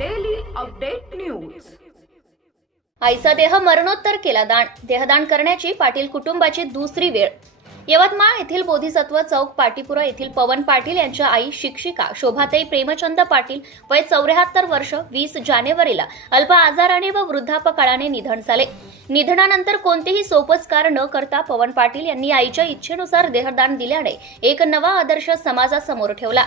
Update news आईचा देह मरणोत्तर केला दान. देहदान करण्याची पाटील कुटुंबाची दुसरी वेळ. यवतमाळ येथील बोधिसत्व चौक पाटीपुरा येथील पवन पाटील यांच्या आई शिक्षिका शोभाताई प्रेमचंद पाटील वय चौऱ्याहत्तर वर्ष वीस जानेवारीला अल्प आजाराने व वृद्धापकाळाने निधन झाले. निधनानंतर कोणतेही सोपस्कार न करता पवन पाटील यांनी आईच्या इच्छेनुसार देहदान दिल्याने एक नवा आदर्श समाजासमोर ठेवला.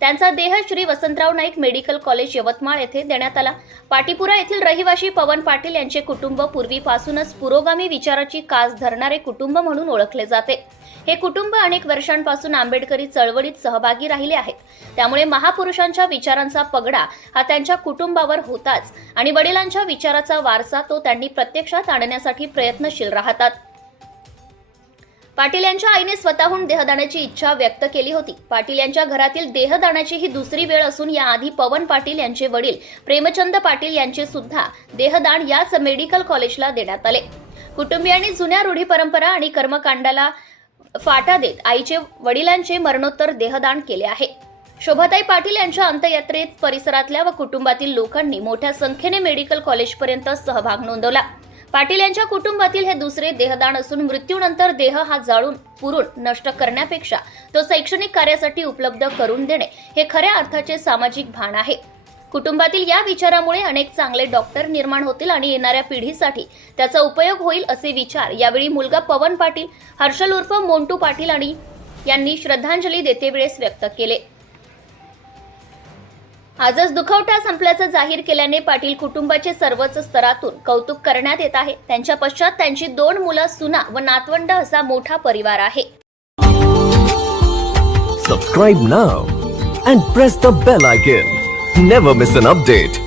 त्यांचा देह श्री वसंतराव नाईक मेडिकल कॉलेज यवतमाळ येथे देण्यात आला. पाटीपुरा येथील रहिवासी पवन पाटील यांचे कुटुंब पूर्वीपासूनच पुरोगामी विचाराची कास धरणारे कुटुंब म्हणून ओळखले जाते. हे कुटुंब अनेक वर्षांपासून आंबेडकरी चळवळीत सहभागी राहिले आहेत. त्यामुळे महापुरुषांच्या विचारांचा पगडा हा त्यांच्या कुटुंबावर होताच आणि वडिलांच्या विचाराचा वारसा तो त्यांनी प्रत्यक्षात आणण्यासाठी प्रयत्नशील राहतात. पाटील यांच्या आईने स्वतःहून देहदानाची इच्छा व्यक्त केली होती. पाटील यांच्या घरातील देहदानाची ही दुसरी वेळ असून याआधी पवन पाटील यांचे वडील प्रेमचंद पाटील यांचे सुद्धा देहदान याच मेडिकल कॉलेजला देण्यात आले. कुटुंबियांनी जुन्या रूढी परंपरा आणि कर्मकांडाला फाटा देत आईचे वडिलांचे मरणोत्तर देहदान केले आहे. शोभाताई पाटील यांच्या अंत्ययात्रेत परिसरातल्या व कुटुंबातील लोकांनी मोठ्या संख्येने मेडिकल कॉलेजपर्यंत सहभाग नोंदवला. पाटील यांच्या कुटुंबातील हे दुसरे देहदान असून मृत्यूनंतर देह हा जाळून पुरून नष्ट करण्यापेक्षा तो शैक्षणिक कार्यासाठी उपलब्ध करून देणे हे खऱ्या अर्थाचे सामाजिक भान आहे. कुटुंबातील या विचारामुळे अनेक चांगले डॉक्टर निर्माण होतील आणि येणाऱ्या पिढीसाठी त्याचा उपयोग होईल असे विचार यावेळी मुलगा पवन पाटील हर्षल उर्फ मोंटू पाटील आणि यांनी श्रद्धांजली देतेवेळेस व्यक्त केले. आजच दुखवटा संपल्याचं जाहीर केल्याने पाटील कुटुंबाचे सर्वच स्तरातून कौतुक करण्यात येत आहे. त्यांच्या पश्चात त्यांची दोन मुलं सुना व नातवंड असा मोठा परिवार आहे. Subscribe now and press the bell icon never miss an update